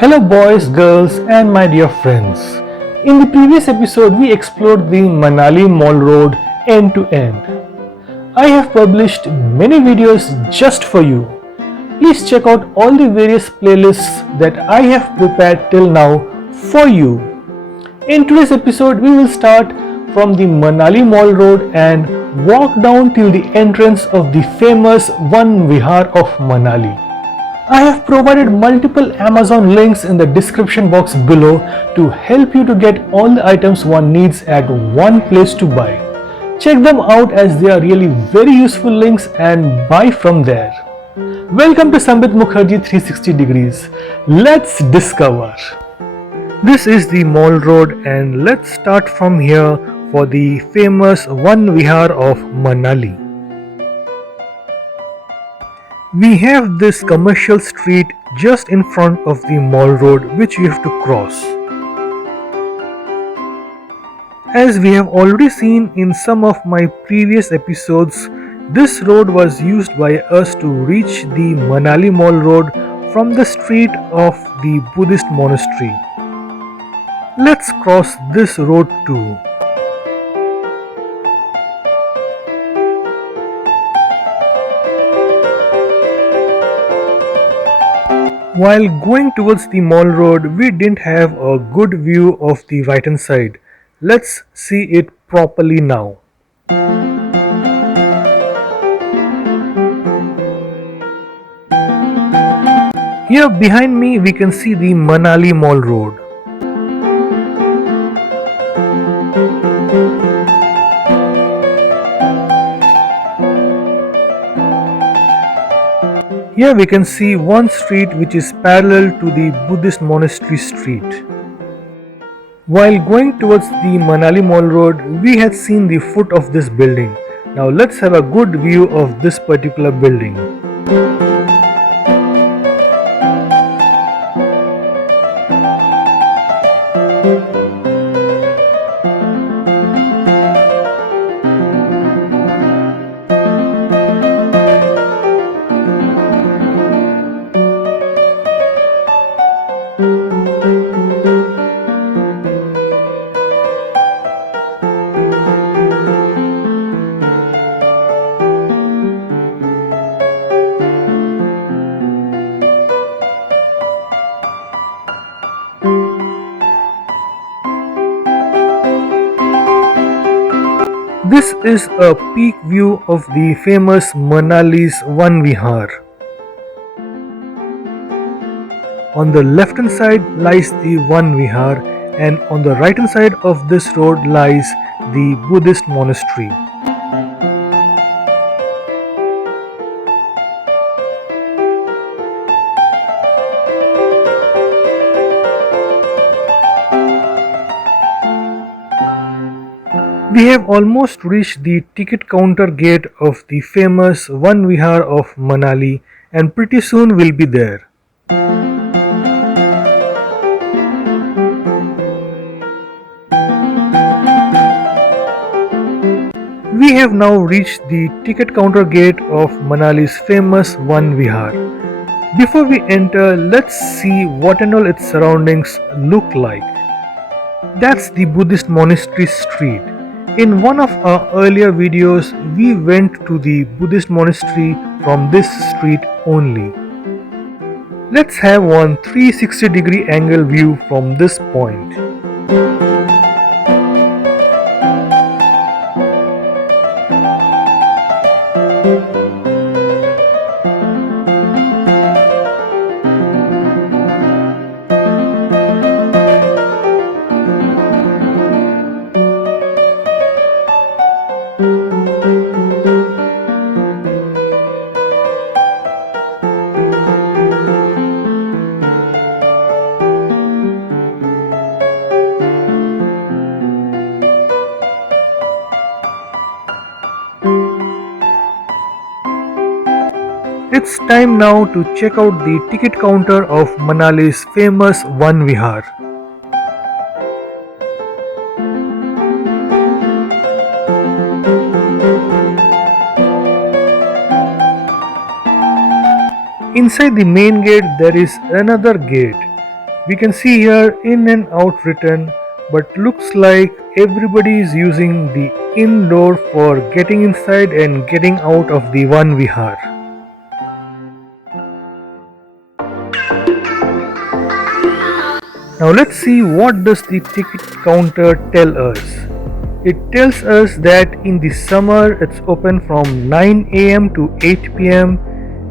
Hello, boys, girls, and my dear friends. In the previous episode, we explored the Manali Mall Road end to end. I have published many videos just for you. Please check out all the various playlists that I have prepared till now for you. In today's episode, we will start from the Manali Mall Road and walk down till the entrance of the famous Van Vihar of Manali. I have provided multiple Amazon links in the description box below to help you to get all the items one needs at one place to buy. Check them out as they are really very useful links and buy from there. Welcome to Sambit Mukherjee 360 Degrees. Let's discover. This is the Mall Road and let's start from here for the famous Van Vihar of Manali. We have this commercial street just in front of the Mall Road which you have to cross. As we have already seen in some of my previous episodes, this road was used by us to reach the Manali Mall Road from the street of the Buddhist monastery. Let's cross this road too. While going towards the Mall Road, we didn't have a good view of the right hand side. Let's see it properly now. Here behind me we can see the Manali Mall Road. Here we can see one street which is parallel to the Buddhist monastery street. While going towards the Manali Mall Road, we had seen the foot of this building. Now let's have a good view of this particular building. This is a peak view of the famous Manali's Van Vihar. On the left hand side lies the Van Vihar and on the right hand side of this road lies the Buddhist monastery. We have almost reached the ticket counter gate of the famous Van Vihar of Manali and pretty soon we'll be there. We have now reached the ticket counter gate of Manali's famous Van Vihar. Before we enter, let's see what and all its surroundings look like. That's the Buddhist monastery street. In one of our earlier videos, we went to the Buddhist monastery from this street only. Let's have one 360-degree angle view from this point. It's time now to check out the ticket counter of Manali's famous Van Vihar. Inside the main gate there is another gate. We can see here in and out written, but looks like everybody is using the indoor for getting inside and getting out of the Van Vihar. Now let's see what does the ticket counter tell us. It tells us that in the summer it's open from 9 am to 8 pm,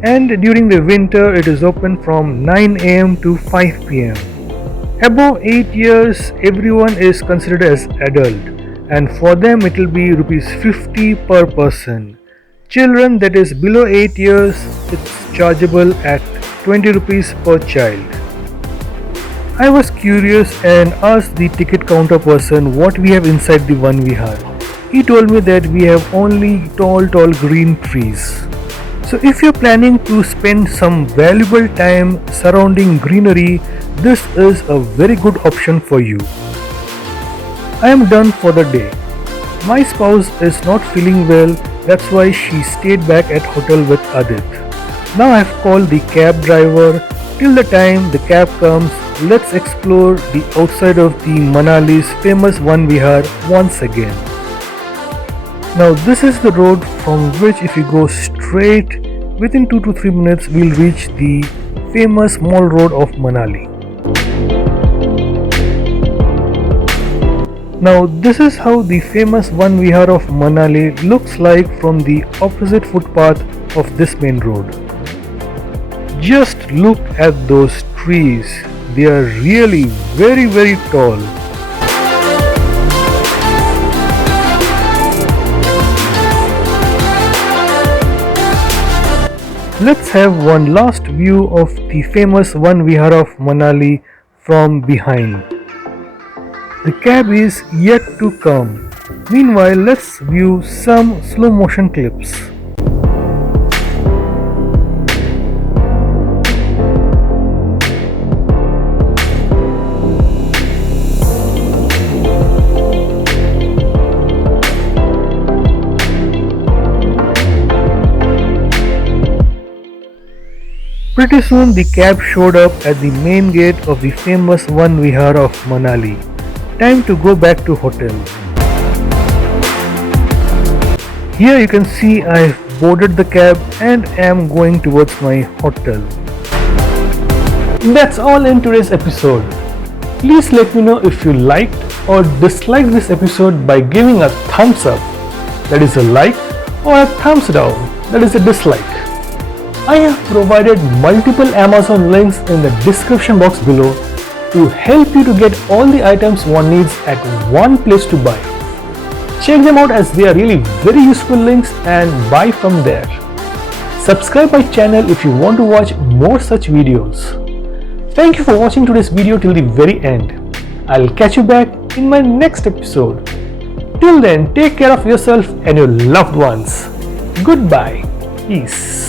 and during the winter it is open from 9 am to 5 pm. Above 8 years everyone is considered as adult, and for them it will be rupees 50 per person. Children that is below 8 years, it's chargeable at 20 rupees per child. I was curious and asked the ticket counter person what we have inside the Van Vihar. He told me that we have only tall green trees. So if you're planning to spend some valuable time surrounding greenery, this is a very good option for you. I am done for the day. My spouse is not feeling well, that's why she stayed back at hotel with Adit. Now I have called the cab driver. Till the time the cab comes, let's explore the outside of the Manali's famous Van Vihar once again. Now this is the road from which if you go straight, within 2 to 3 minutes we'll reach the famous Mall Road of Manali. Now this is how the famous Van Vihar of Manali looks like from the opposite footpath of this main road. Just look at those trees. They are really very tall. Let's have one last view of the famous Van Vihar of Manali from behind. The cab is yet to come. Meanwhile, let's view some slow motion clips. Pretty soon the cab showed up at the main gate of the famous Van Vihar of Manali. Time to go back to hotel. Here you can see I have boarded the cab and am going towards my hotel. That's all in today's episode. Please let me know if you liked or disliked this episode by giving a thumbs up, that is a like, or a thumbs down, that is a dislike. I have provided multiple Amazon links in the description box below to help you to get all the items one needs at one place to buy. Check them out as they are really very useful links and buy from there. Subscribe my channel if you want to watch more such videos. Thank you for watching today's video till the very end. I'll catch you back in my next episode. Till then, take care of yourself and your loved ones. Goodbye. Peace.